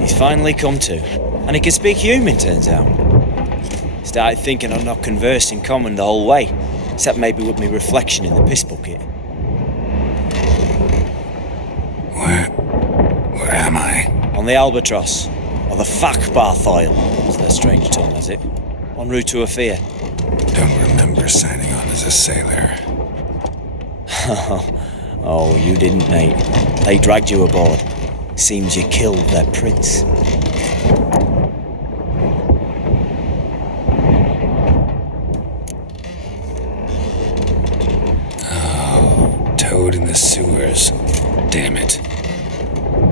He's finally come to. And he can speak human, turns out. Started thinking I'd not conversed in common the whole way, except maybe with me reflection in the piss bucket. Where am I? On the Albatross, or the Fakbarthoil, as their strange tongue has it. En route to Afir. Don't remember signing on as a sailor. Oh, you didn't, mate. They dragged you aboard. Seems you killed their prince. Oh, toad in the sewers. Damn it.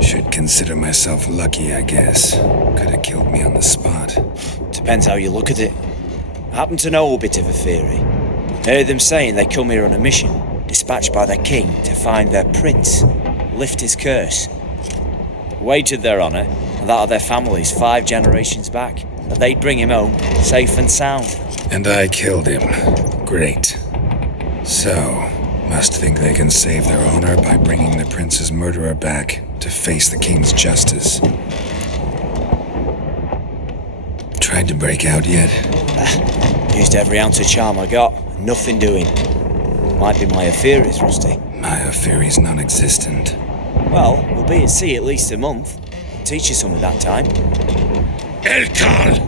Should consider myself lucky, I guess. Could have killed me on the spot. Depends how you look at it. I happen to know a bit of a theory. Heard them saying they come here on a mission, dispatched by their king to find their prince, lift his curse. Wagered their honour, and that of their families 5 generations back, that they'd bring him home, safe and sound. And I killed him. Great. So, must think they can save their honor by bringing the prince's murderer back to face the king's justice. Tried to break out yet? Used every ounce of charm I got, nothing doing. Might be my Afiris, Rusty. My Afiris non-existent. Well, we'll be at sea at least a month. Teach you some of that time. Elkal!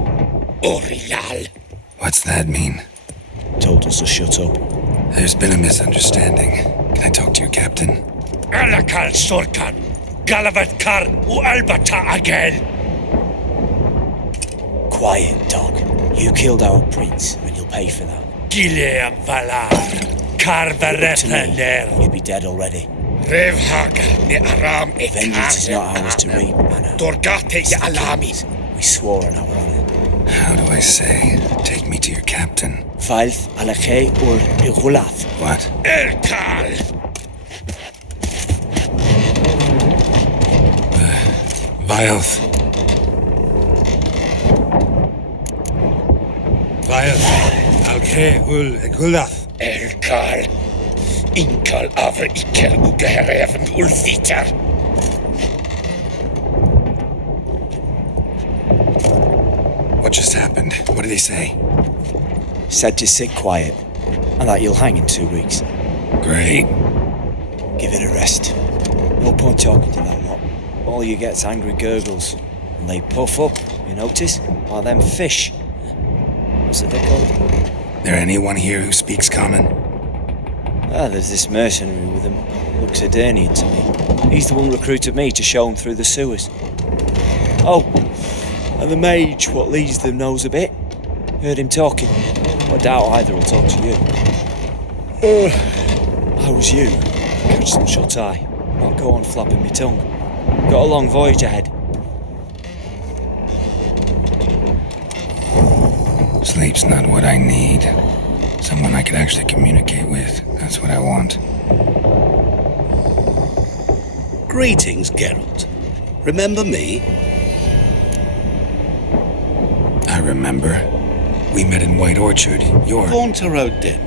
Orial! What's that mean? Told us to shut up. There's been a misunderstanding. Can I talk to your captain? Alakal Sorkan! Galavat Kar u Albata Agel! Quiet, dog. You killed our prince, and you'll pay for that. Gileam Valar! Karvarethaner! You'd be dead already. Revhag ne Aram e Vengeance is not ours to reap, Anna. Dorgate ya Alami! We swore on our honor. How do I say? Take me to your captain. Failth Alakhe ur Igulath. What? Elkal! Vilth. Alkhe ul Egulath. Elkal! Inkal Avre Ikel Ugehereven Ulviter! What just happened? What did he say? Said to sit quiet, and that you'll hang in 2 weeks. Great. Give it a rest. No point talking to that lot. All you get's angry gurgles, and they puff up, you notice? Like them fish. What's it they called? There anyone here who speaks common? There's this mercenary with him. Looks Adernian to me. He's the one recruited me to show him through the sewers. Oh, and the mage what leads them knows a bit. Heard him talking. I doubt either will talk to you. I was you. Catch some shut eye. Not go on flapping my tongue. Got a long voyage ahead. Sleep's not what I need. Someone I could actually communicate with. That's what I want. Greetings, Geralt. Remember me? I remember. We met in White Orchard. You're... Fauntleroy Din,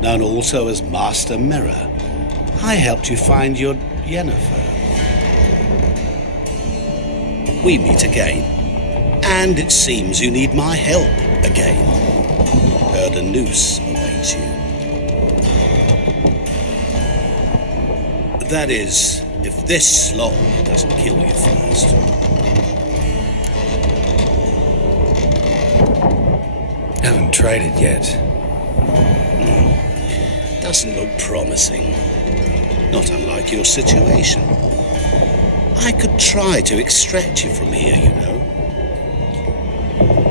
known also as Master Mirror. I helped you find your Yennefer. We meet again. And it seems you need my help again. Heard a noose awaits you. That is, if this slog doesn't kill you first. Haven't tried it yet. Doesn't look promising. Not unlike your situation. I could try to extract you from here, you know.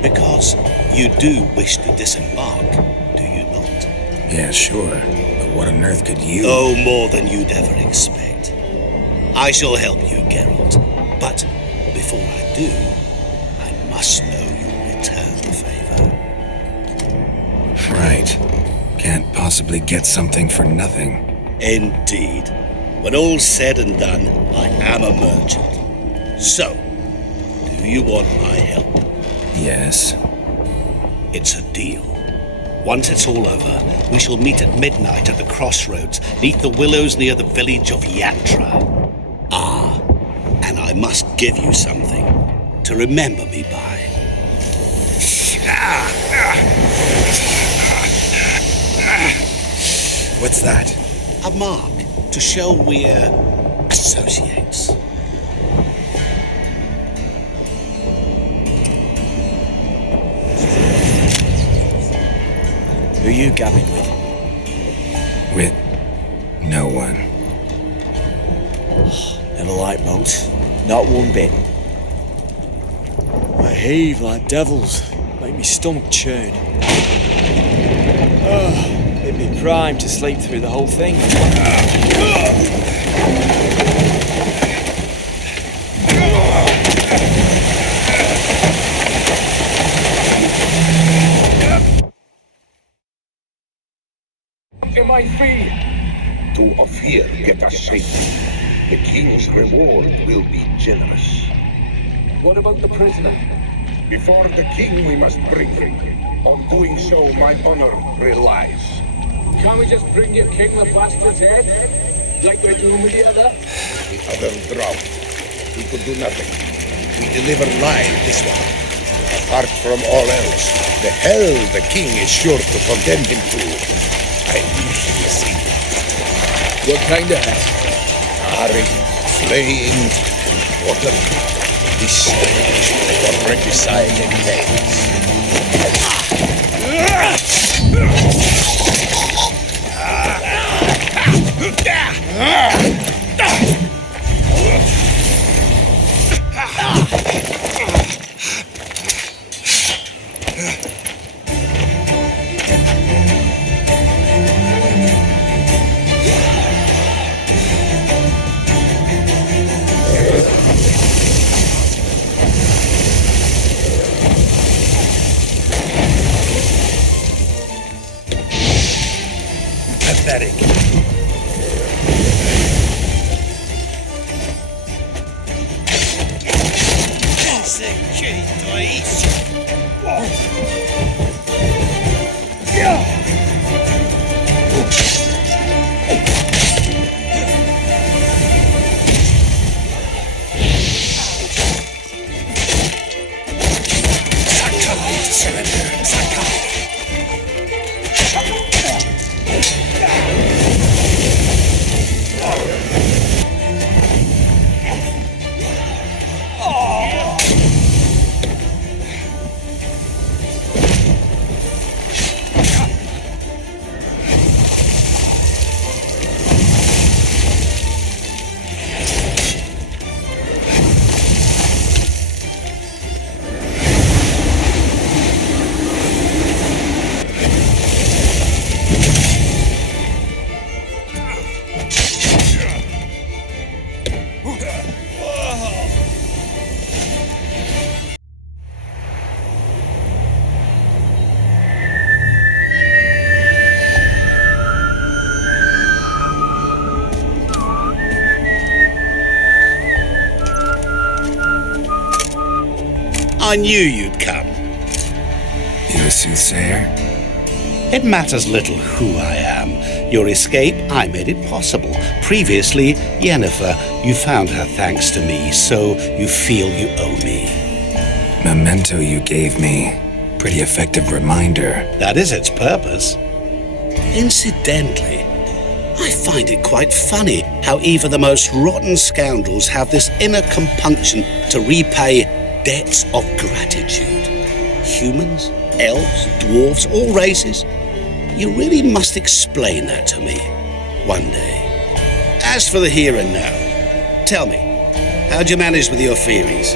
Because you do wish to disembark, do you not? Yeah, sure. But what on earth could you... Oh, more than you'd ever expect. I shall help you, Geralt. But before I do, I must know you'll return the favor. Right. Can't possibly get something for nothing. Indeed. When all's said and done, I am a merchant. So, do you want my help? Yes. It's a deal. Once it's all over, we shall meet at midnight at the crossroads, neath the willows near the village of Yantra. Ah, and I must give you something to remember me by. What's that? A mark to show we're associates. Who are you gabbing with? With no one. Never liked boats. Not one bit. They heave like devils. Make me stomach churn. It'd be prime to sleep through the whole thing. Am I free? Two of here get us safely. The king's reward will be generous. What about the prisoner? Before the king we must bring him. On doing so, my honor relies. Can't we just bring your king the bastard's head? Like we're doing with the other? The other dropped. We could do nothing. We deliver live this one. Apart from all else, the hell the king is sure to condemn him to, I usually see. What kind of hell? Harry, flaying, and quartering. This is for regicide and tales. Pathetic. I knew you'd come. You a soothsayer? It matters little who I am. Your escape, I made it possible. Previously, Yennefer, you found her thanks to me, so you feel you owe me. Memento you gave me. Pretty effective reminder. That is its purpose. Incidentally, I find it quite funny how even the most rotten scoundrels have this inner compunction to repay debts of gratitude. Humans, elves, dwarves, all races. You really must explain that to me one day. As for the here and now, tell me, how'd you manage with your theories?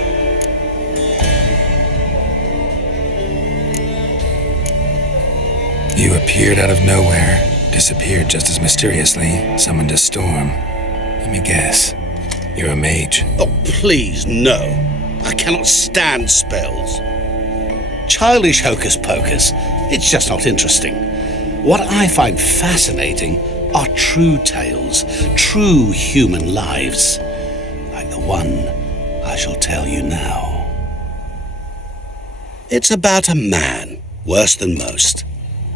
You appeared out of nowhere, disappeared just as mysteriously, summoned a storm. Let me guess. You're a mage. Oh, please, no. I cannot stand spells. Childish hocus pocus. It's just not interesting. What I find fascinating are true tales, true human lives, like the one I shall tell you now. It's about a man, worse than most.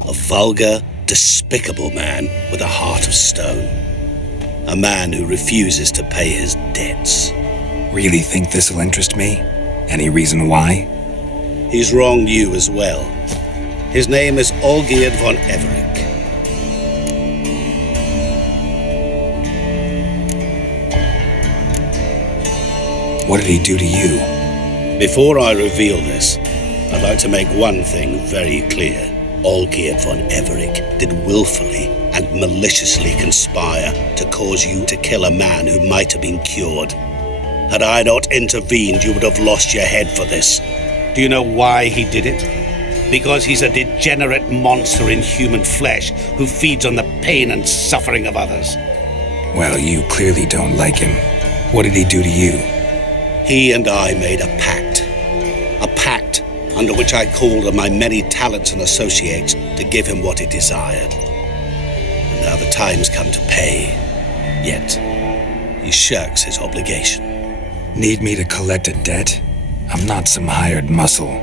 A vulgar, despicable man with a heart of stone. A man who refuses to pay his debts. Really think this'll interest me? Any reason why? He's wronged you as well. His name is Olgierd von Everec. What did he do to you? Before I reveal this, I'd like to make one thing very clear. Olgierd von Everec did willfully and maliciously conspire to cause you to kill a man who might have been cured. Had I not intervened, you would have lost your head for this. Do you know why he did it? Because he's a degenerate monster in human flesh who feeds on the pain and suffering of others. Well, you clearly don't like him. What did he do to you? He and I made a pact under which I called on my many talents and associates to give him what he desired. And now the time's come to pay. Yet, he shirks his obligation. Need me to collect a debt? I'm not some hired muscle.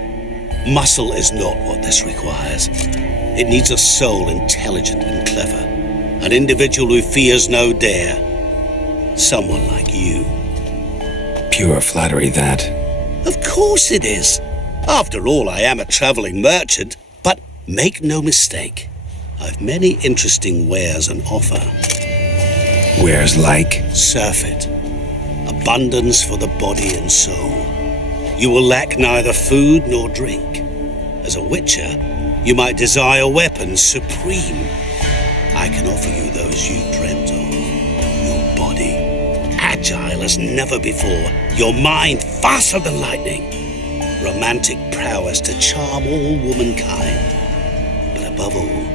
Muscle is not what this requires. It needs a soul intelligent and clever. An individual who fears no dare. Someone like you. Pure flattery, that. Of course it is. After all, I am a traveling merchant. But make no mistake, I've many interesting wares on offer. Wares like? Surfeit. Abundance for the body and soul. You will lack neither food nor drink. As a witcher, you might desire weapons supreme. I can offer you those you dreamt of. Your body, agile as never before. Your mind, faster than lightning. Romantic prowess to charm all womankind. But above all,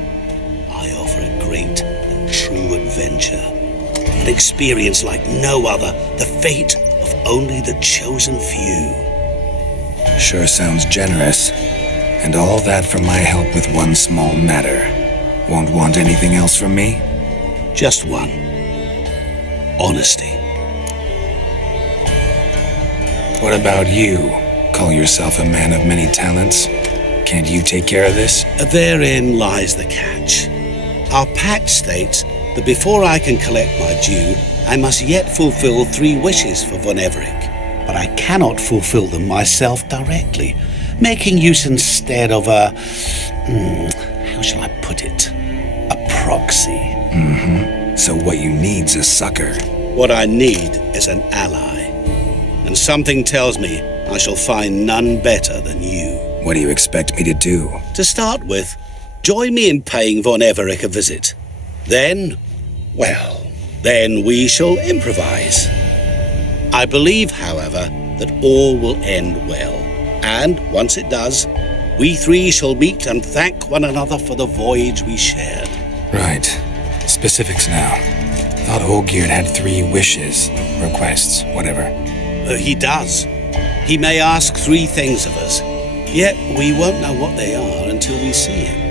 I offer a great and true adventure. An experience like no other, the fate of only the chosen few. Sure sounds generous. And all that for my help with one small matter. Won't want anything else from me? Just one. Honesty. What about you? Call yourself a man of many talents. Can't you take care of this? Therein lies the catch. Our pact states that before I can collect my due, I must yet fulfill 3 wishes for von Everec. But I cannot fulfill them myself directly, making use instead of a... how shall I put it? A proxy. So what you need's a sucker. What I need is an ally. And something tells me I shall find none better than you. What do you expect me to do? To start with, join me in paying von Everec a visit. Then we shall improvise. I believe, however, that all will end well. And once it does, we 3 shall meet and thank one another for the voyage we shared. Right. Specifics now. Thought Olgierd had 3 wishes, requests, whatever. He does. He may ask 3 things of us, yet we won't know what they are until we see him.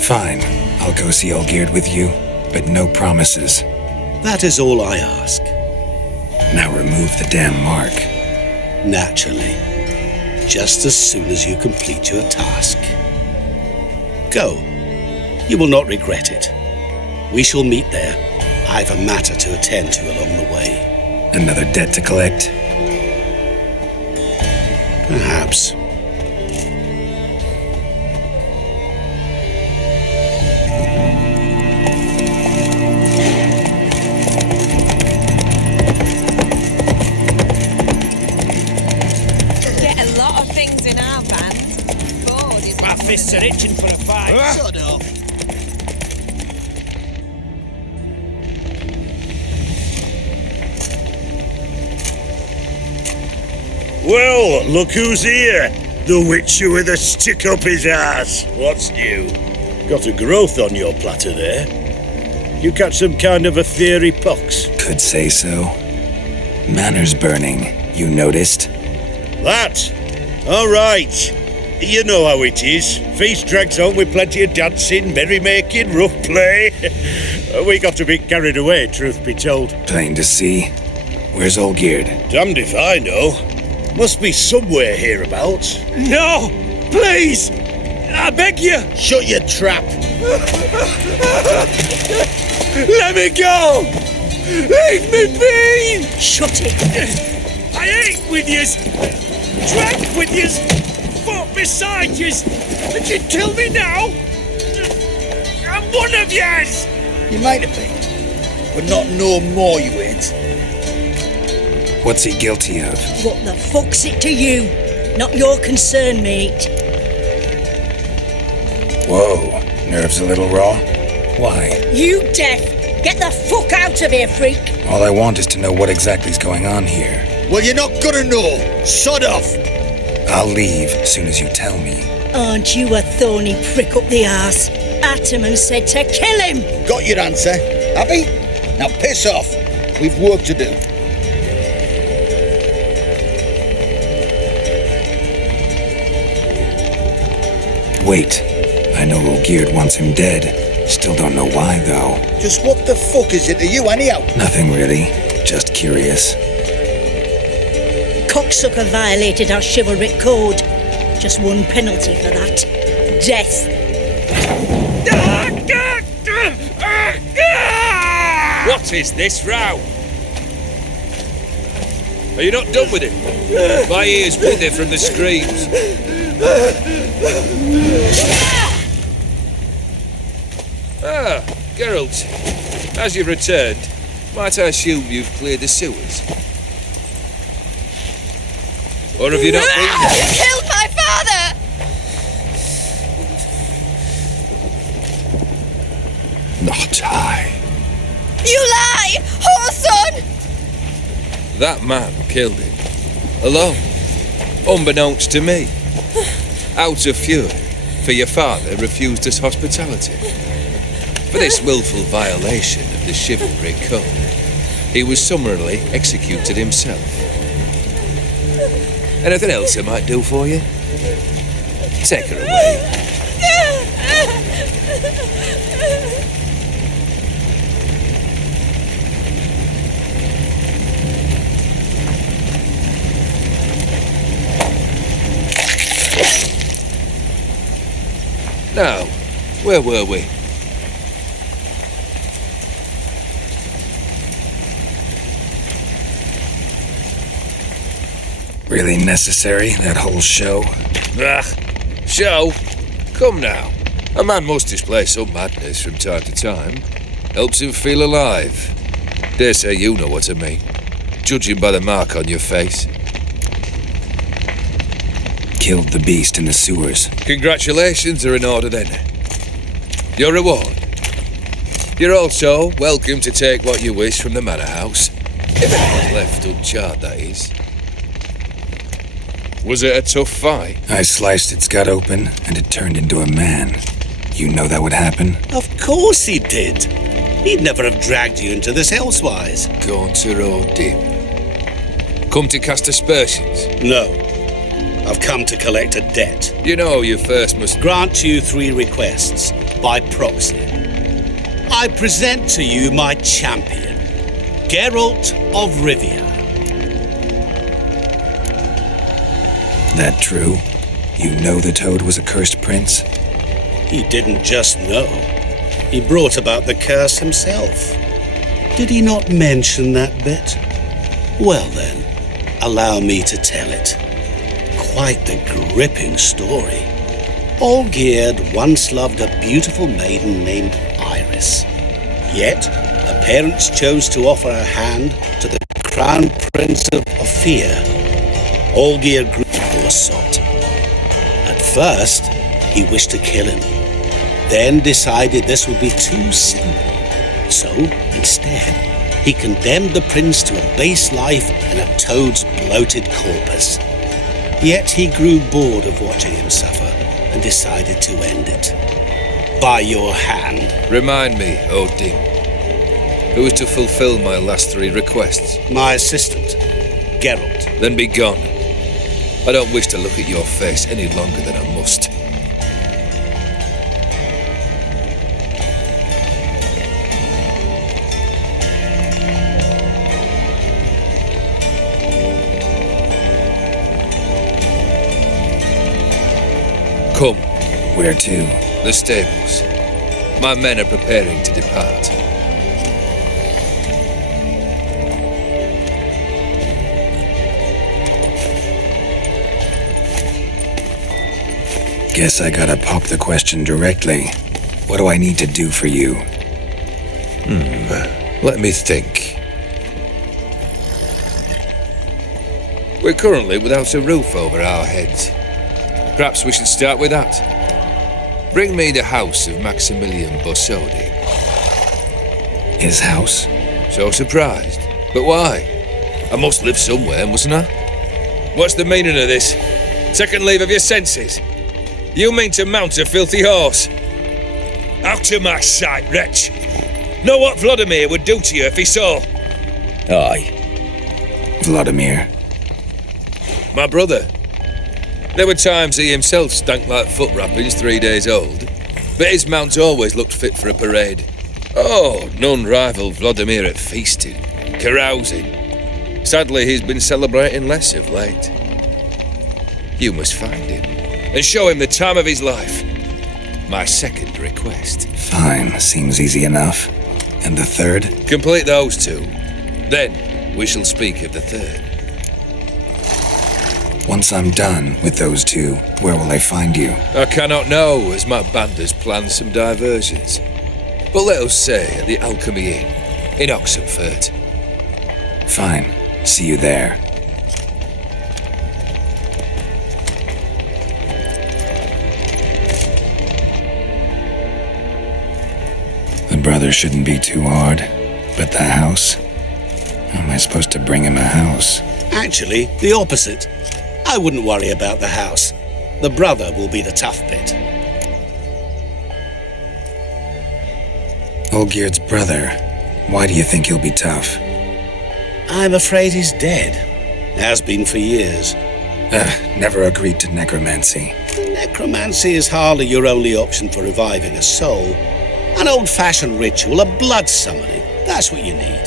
Fine. I'll go see Olgierd with you, but no promises. That is all I ask. Now remove the damn mark. Naturally. Just as soon as you complete your task. Go. You will not regret it. We shall meet there. I've a matter to attend to along the way. Another debt to collect? Perhaps. Get a lot of things in our van. Bored, isn't My fists are itching for a bite. Shut up. Well, look who's here. The Witcher with a stick up his ass. What's new? Got a growth on your platter there. You catch some kind of a fiery pox? Could say so. Manners burning, you noticed? That? All right. You know how it is. Feast drags on with plenty of dancing, merrymaking, rough play. We got a bit carried away, truth be told. Plain to see. Where's Olgierd? Damned if I know. Must be somewhere hereabouts. No! Please! I beg you! Shut your trap. Let me go! Leave me be! Shut it. I ate with yous, drank with yous, fought beside yous, and you'd kill me now? I'm one of yous! You might have been, but not no more you ain't. What's he guilty of? What the fuck's it to you? Not your concern, mate. Whoa, nerves a little raw? Why? You deaf! Get the fuck out of here, freak! All I want is to know what exactly is going on here. Well, you're not gonna know. Sod off. I'll leave as soon as you tell me. Aren't you a thorny prick up the arse? Ataman said to kill him! Got your answer. Happy? Now piss off. We've work to do. Wait, I know Olgierd wants him dead. Still don't know why, though. Just what the fuck is it to you, anyhow? Nothing really. Just curious. Cocksucker violated our chivalric code. Just one penalty for that. Death. What is this row? Are you not done with it? My ears wither from the screams. Ah, Geralt. As you've returned, might I assume you've cleared the sewers? Or have you not been? You killed my father! Not I. You lie! Whoreson! That man killed him. Alone. Unbeknownst to me. Out of fury, for your father refused us hospitality. For this willful violation of the chivalric code, he was summarily executed himself. Anything else I might do for you? Take her away. Now, where were we? Really necessary, that whole show? Ah, show? Come now. A man must display some madness from time to time. Helps him feel alive. Dare say you know what I mean. Judging by the mark on your face. Killed the beast in the sewers. Congratulations are in order then. Your reward. You're also welcome to take what you wish from the manor house. If anyone's left uncharred, that is. Was it a tough fight? I sliced its gut open, and it turned into a man. You know that would happen? Of course he did. He'd never have dragged you into this elsewise. Gaunter O'Dim. Come to cast aspersions? No. I've come to collect a debt. You know you first must Grant you 3 requests, by proxy. I present to you my champion, Geralt of Rivia. That true? You know the Toad was a cursed prince? He didn't just know. He brought about the curse himself. Did he not mention that bit? Well then, allow me to tell it. Quite the gripping story. Olgierd once loved a beautiful maiden named Iris. Yet, her parents chose to offer her hand to the Crown Prince of Ophir. Olgierd grew for a sot. At first, he wished to kill him, then decided this would be too simple. So, instead, he condemned the prince to a base life in a toad's bloated corpus. Yet he grew bored of watching him suffer and decided to end it. By your hand. Remind me, O'Dim. Who is to fulfill my last 3 requests? My assistant, Geralt. Then be gone. I don't wish to look at your face any longer than I must. Come. Where to? The stables. My men are preparing to depart. Guess I gotta pop the question directly. What do I need to do for you? Let me think. We're currently without a roof over our heads. Perhaps we should start with that. Bring me the house of Maximilian Borsodi. His house? So surprised. But why? I must live somewhere, mustn't I? What's the meaning of this? Second leave of your senses? You mean to mount a filthy horse? Out of my sight, wretch! Know what Vladimir would do to you if he saw? Aye. Vladimir. My brother. There were times he himself stank like foot wrappings 3 days old, but his mount always looked fit for a parade. Oh, none rival Vladimir at feasting, carousing. Sadly, he's been celebrating less of late. You must find him, and show him the time of his life. My second request. Fine, seems easy enough. And the third? Complete those two. Then, we shall speak of the third. Once I'm done with those two, where will I find you? I cannot know, as my band has planned some diversions. But let us say at the Alchemy Inn, in Oxenfurt. Fine. See you there. The brother shouldn't be too hard. But the house? How am I supposed to bring him a house? Actually, the opposite. I wouldn't worry about the house. The brother will be the tough bit. Olgierd's brother. Why do you think he'll be tough? I'm afraid he's dead. Has been for years. Never agreed to necromancy. Necromancy is hardly your only option for reviving a soul. An old-fashioned ritual, a blood summoning. That's what you need.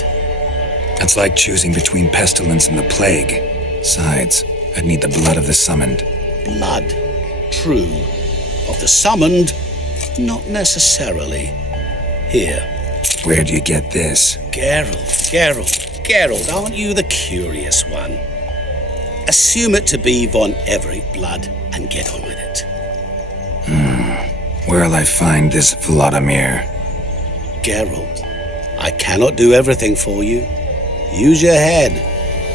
That's like choosing between pestilence and the plague. Besides, I'd need the blood of the summoned. Blood. True. Of the summoned, not necessarily. Here. Where do you get this? Geralt, aren't you the curious one? Assume it to be von Everett blood and get on with it. Where'll I find this Vladimir? Geralt, I cannot do everything for you. Use your head.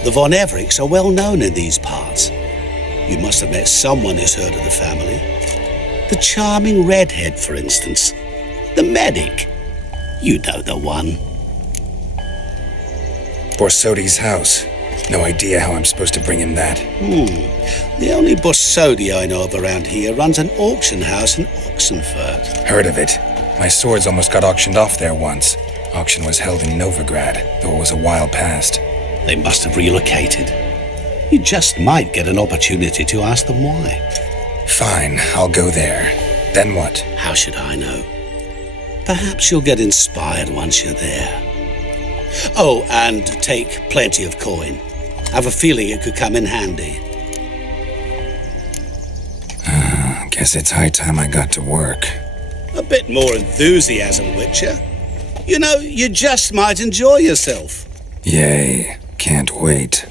The von Evericks are well known in these parts. You must have met someone who's heard of the family. The charming redhead, for instance. The medic. You know the one. Borsodi's house. No idea how I'm supposed to bring him that. The only Borsodi I know of around here runs an auction house in Oxenfurt. Heard of it. My swords almost got auctioned off there once. Auction was held in Novigrad, though it was a while past. They must have relocated. You just might get an opportunity to ask them why. Fine, I'll go there. Then what? How should I know? Perhaps you'll get inspired once you're there. Oh, and take plenty of coin. Have a feeling it could come in handy. Guess it's high time I got to work. A bit more enthusiasm, Witcher. You know, you just might enjoy yourself. Yay, can't wait.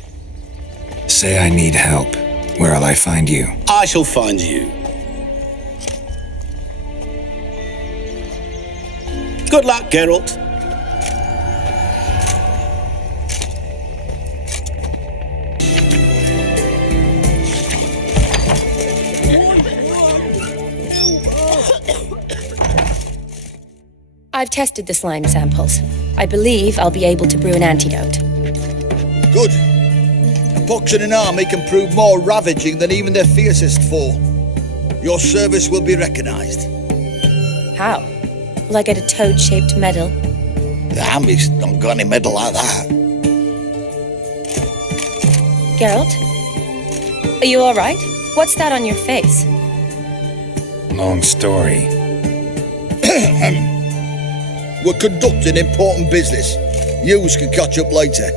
Say I need help. Where'll I find you? I shall find you. Good luck, Geralt. I've tested the slime samples. I believe I'll be able to brew an antidote. Good. A pox in an army can prove more ravaging than even their fiercest foe. Your service will be recognized. How? Will I get a toad-shaped medal? The army's not got any medal like that. Geralt? Are you all right? What's that on your face? Long story. We're conducting important business. Yous can catch up later.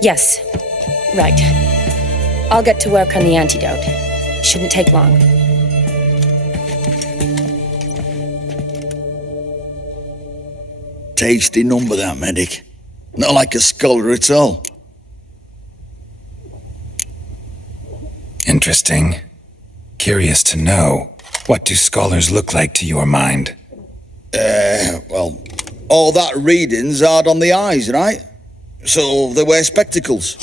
Yes. Right. I'll get to work on the antidote. Shouldn't take long. tasty number, that medic. Not like a scholar at all. Interesting. Curious to know, what do scholars look like to your mind? Well, all that reading's hard on the eyes, right? So they wear spectacles.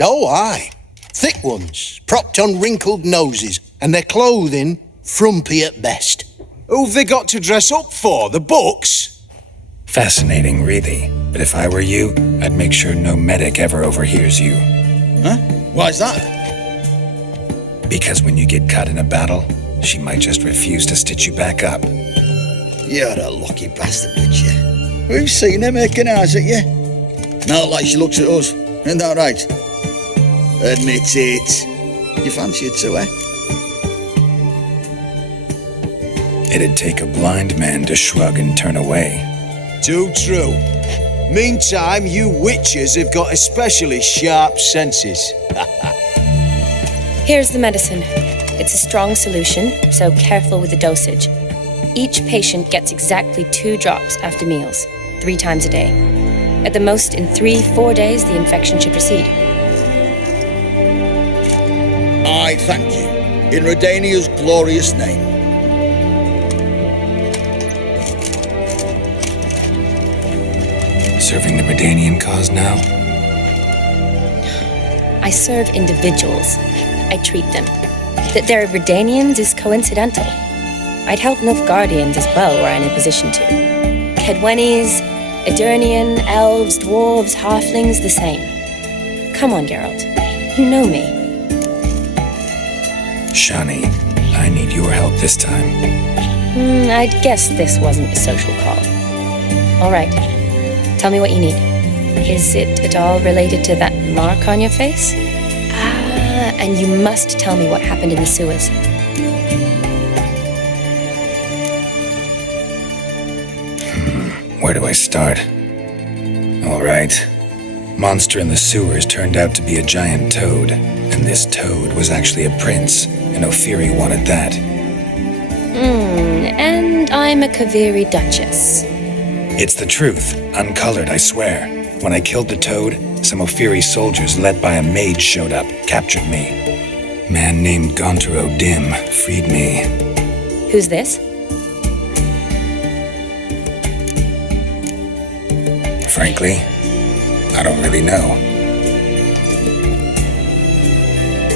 Oh, aye. Thick ones, propped on wrinkled noses, and their clothing frumpy at best. Who've they got to dress up for? The books? Fascinating, really. But if I were you, I'd make sure no medic ever overhears you. Huh? Why's that? Because when you get caught in a battle, she might just refuse to stitch you back up. You're a lucky bastard, bitch, you. We've seen her making eyes at you. Not like she looks at us. Isn't that right? Admit it. You fancy it too, eh? It'd take a blind man to shrug and turn away. Too true. Meantime, you witches have got especially sharp senses. Here's the medicine. It's a strong solution, so careful with the dosage. Each patient gets exactly 2 drops after meals, 3 times a day. At the most, in 3-4 days, the infection should recede. I thank you. In Redania's glorious name. Serving the Redanian cause now? I serve individuals. I treat them. That they're Redanians is coincidental. I'd help Nilfgaardians as well were I in a position to. Kedwenis, Edirnian, elves, dwarves, halflings, the same. Come on, Geralt. You know me. Shani, I need your help this time. I'd guess this wasn't a social call. All right. Tell me what you need. Is it at all related to that mark on your face? And you must tell me what happened in the sewers. Where do I start? All right. Monster in the sewers turned out to be a giant toad, and this toad was actually a prince, and Ophiri wanted that. And I'm a Kaviri duchess. It's the truth, uncolored, I swear. When I killed the toad, some Ophiri soldiers led by a mage showed up, captured me. Man named Gontaro Dim freed me. Who's this? Frankly, I don't really know.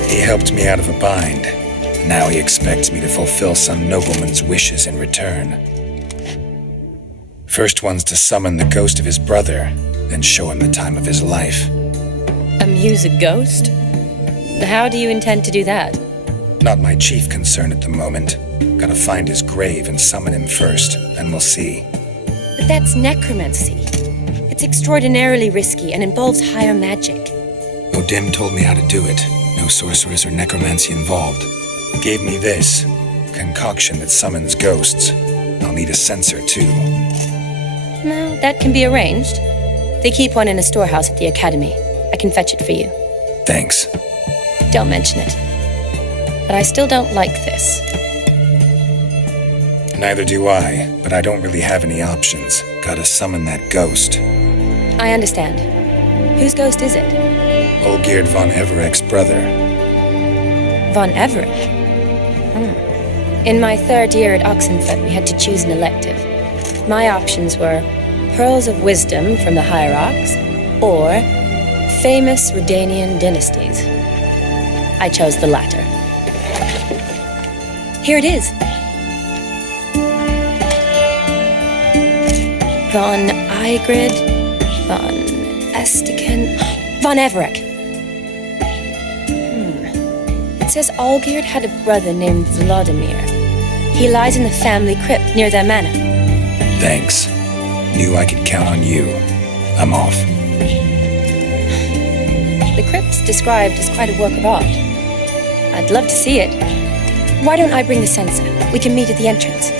He helped me out of a bind. Now he expects me to fulfill some nobleman's wishes in return. First one's to summon the ghost of his brother, then show him the time of his life. Amuse a ghost? How do you intend to do that? Not my chief concern at the moment. Gotta find his grave and summon him first, then we'll see. But that's necromancy. It's extraordinarily risky and involves higher magic. Odim told me how to do it. No sorcerers or necromancy involved. Gave me this concoction that summons ghosts. I'll need a censer too. No, that can be arranged. They keep one in a storehouse at the academy. I can fetch it for you. Thanks. Don't mention it. But I still don't like this. Neither do I, but I don't really have any options. Gotta summon that ghost. I understand. Whose ghost is it? Olgierd von Everek's brother. Von Everek? In my 3rd year at Oxenfurt, we had to choose an elective. My options were Pearls of Wisdom from the Hierarchs or Famous Redanian Dynasties. I chose the latter. Here it is. Von Igrid, Von Estiken, Von Everek. It says Olgierd had a brother named Vladimir. He lies in the family crypt near their manor. Thanks. Knew I could count on you. I'm off. The crypt's described as quite a work of art. I'd love to see it. Why don't I bring the censer? We can meet at the entrance.